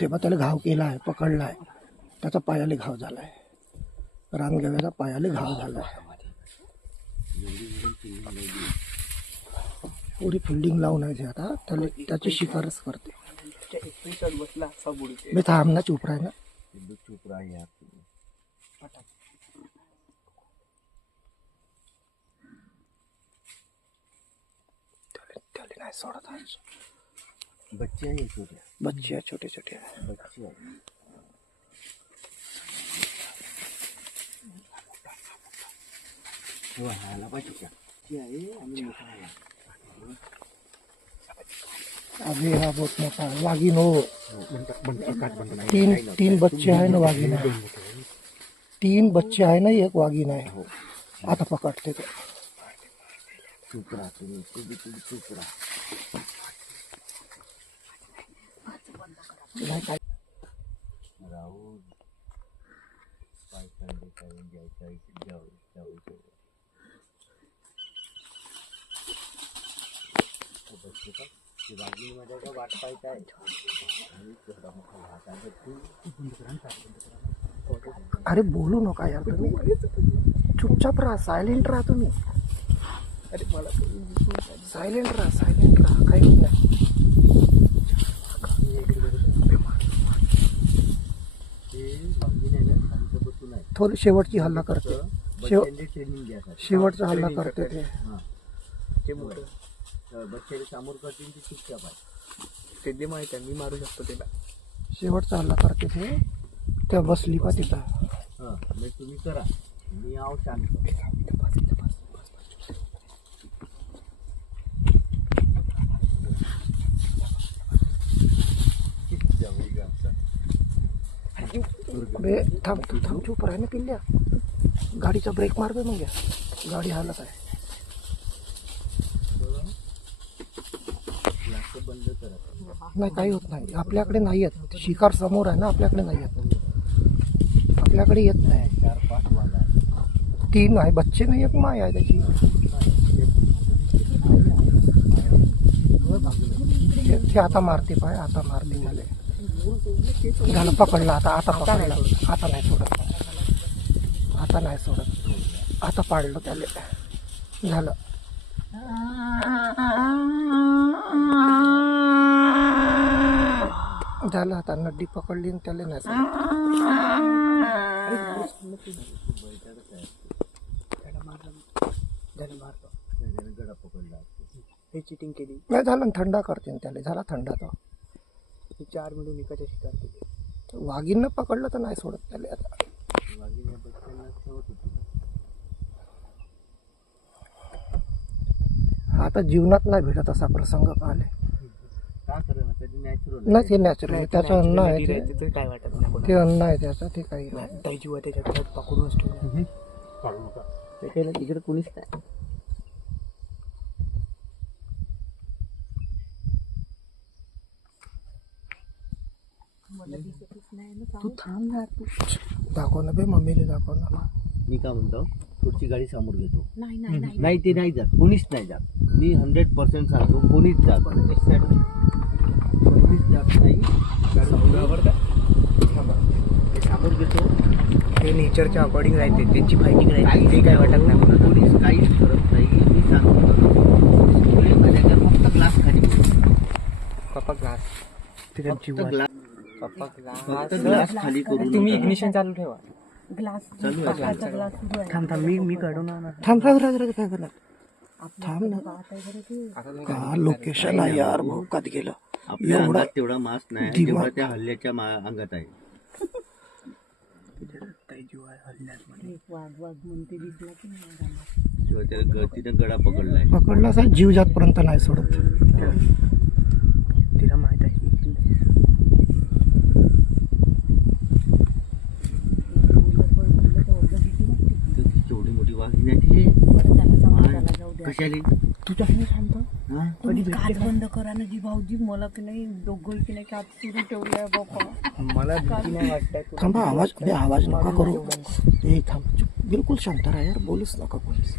तेव्हा त्याला घाव केला आहे, पकडला आहे, त्याचा पायाले घाव झाला आहे, रानगव्याचा पायाले घाव झाला आहे. एवढी फिल्डिंग लावून आहे आता त्याला, त्याची शिकारच करते. मी थांब ना, चुप राह ना. चुप रहा यार. त्याला नाही सोडत आहे. बच्चे हैं छोटे, बच्चे छोटे छोटे बच्चे हैं. वो हाला पाहिजे क्या आहे आणि मोठा हाला. अभी हा बहुत मोठा वाघीण हो. तीन बच्चे आहे ना वाघीण आहे. 3 बच्चे आहे ना, एक वाघीण आहे. आता पकडते तो. चुप रहा तुम्ही चुप रहा. राहुल पायथन देखायला जायचं जाऊ बच्चे का ते वाघिणीमध्ये का वाट पाहत आहे आणि तेवढा मोठा हाताने अरे बोलू नका यार तुम्ही, चुपचाप राहा, सायलेंट राहा तुम्ही. अरे मला सायलेंट राहा, काही होत नाही. थोडी शेवटची हल्ला करते, शेवटचा हल्ला करते ते बच्चे समोर करतील ती चुपचाप आहे. ते माहित आहे, मी मारू शकतो त्याला. शेवटचा हल्ला करते ते. त्या बसली पा तिथं. हां मग तुम्ही करा, मी आव शांत. अरे थांब चुप राह ना पिल्ल्या. गाडीचा ब्रेक मार बे मग, या गाडी हालत आहे. बंद करा. नाही काही होत नाही, आपल्याकडे नाही आहेत. शिकार समोर आहे ना, आपल्याकडे नाही आहेत. आपल्याकडे येत नाही. 4-5 वाघ आहे. 3 आहे बच्चे, नाही एक माय आहे त्याची. ते आता मारते पाय, आता मारते मला. झालं पकडला आता पकडला. आता नाही सोडत, आता पाडलं त्याला. झालं. झालं आता नड्डी पकडली आणि त्याला नाही सोडत. गडा पकडला. हे चिटिंग केली. नाही झालं, थंडा करते ना त्याला. झाला थंडा तो. 4 मिळून एकाच्या शिकार केली. वाघीनं पकडलं तर नाही सोडत त्याला आता. वाघिणी बच्चांना ठेवत होती. आता जीवनात नाही भेटत असा प्रसंग पाहिले. का करेना, त्याची नॅचरल नाही ते नॅचरल, त्याचं अन्न आहे ते. ते काय वाटत नाही. ते अन्न आहे त्याचं, ते काही नाही. ताई जीवा त्याच्या घरात पकडूनच ठेवलं. काढू नका. त्याच्याला तिकडे कोणीच नाही. तू थांब ना, तू दाखव ना बे, मम्मीला दाखव ना. मी काय म्हणतो, पुढची गाडी समोर घेतो. नाही ते नाही जात, कोणीच नाही जात. मी 100% सांगतो, कोणीच जात नाही. समोर घेतो. ते नेचरच्या अकॉर्डिंग राहते, त्यांची फायटिंग राहते. ते काय वाटत नाही मला. कोणीच काहीच करत नाही. मी सांगतो फक्त ग्लास खाली पप्पा ग्लास फक्त ग्लास खाली करून तुम्ही इग्निशन चालू ठेवा. चालू आहे. थांब मी काढू ना. थांब काय करणार. थांब ना. का लोकेशन आहे यार, भोकात गेलं. आपल्या अंगात तेवढा मास्क नाही जेवढा त्या हल्ल्याच्या अंगात आहे. तेव्हा त्याला तिने गडा पकडलाय. पकडला असा जीव जातपर्यंत नाही सोडत. तिला माहित आहे. केवढी मोठी वाघिणी आहे ती. कशाली तुझ्या शांत काच बंद करा ना जी भाऊजी. मला की नाही दोघं की नाही काच सुरू ठेवल्या बाप्पा. मला भीती नाही वाटत. थांबा, आवाज नका करू. ए थांब, बिलकुल शांत राहा यार, बोलूच नका कोणीच.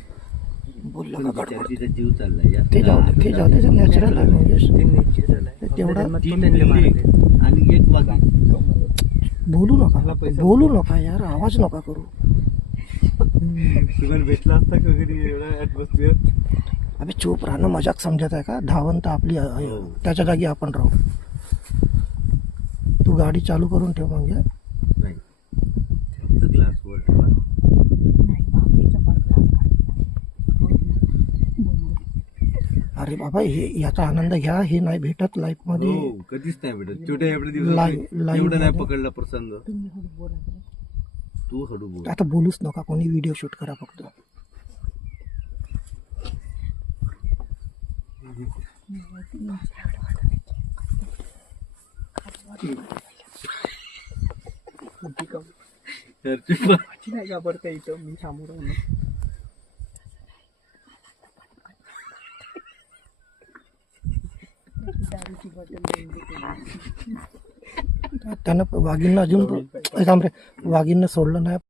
बोललं का गडबड. तिचा जीव चाललाय. ते जाऊ दे, नॅचरल आहे. ते नेचर आहे. तेवढा आणि एक वाघ बोलू नका यार, आवाज नका करू. तुम्हाला भेटला असता का कधी एवढा ॲटमॉस्फिअर? अबे चूप राहणं मजाक समजत आहे का? धावंत आपली त्याच्या जागी आपण राहू. तू गाडी चालू करून ठेव मग या. नाही, फक्त ग्लास वर ठेवा. नाही भाऊजीचा पण ग्लास अरे बाबा हे याचा आनंद घ्या, हे नाही भेटत लाईफ मध्ये. हो, कधीच नाही भेटत. छोट्या एवढे दिवस लाईव्ह एवढं नाही मध्ये. पकडला प्रसंग. तुम्ही हळू बोला बरं. तू हळू बोल. आता बोलूच नका कोणी, व्हिडिओ शूट करा फक्त. चर्चेत पण नाही घाबरता इथं मी समोर आहे ना. दारूची बॉटल घेऊन देते. त्यानं वाघींना अजून थांब रे, वाघींना सोडलं नाही.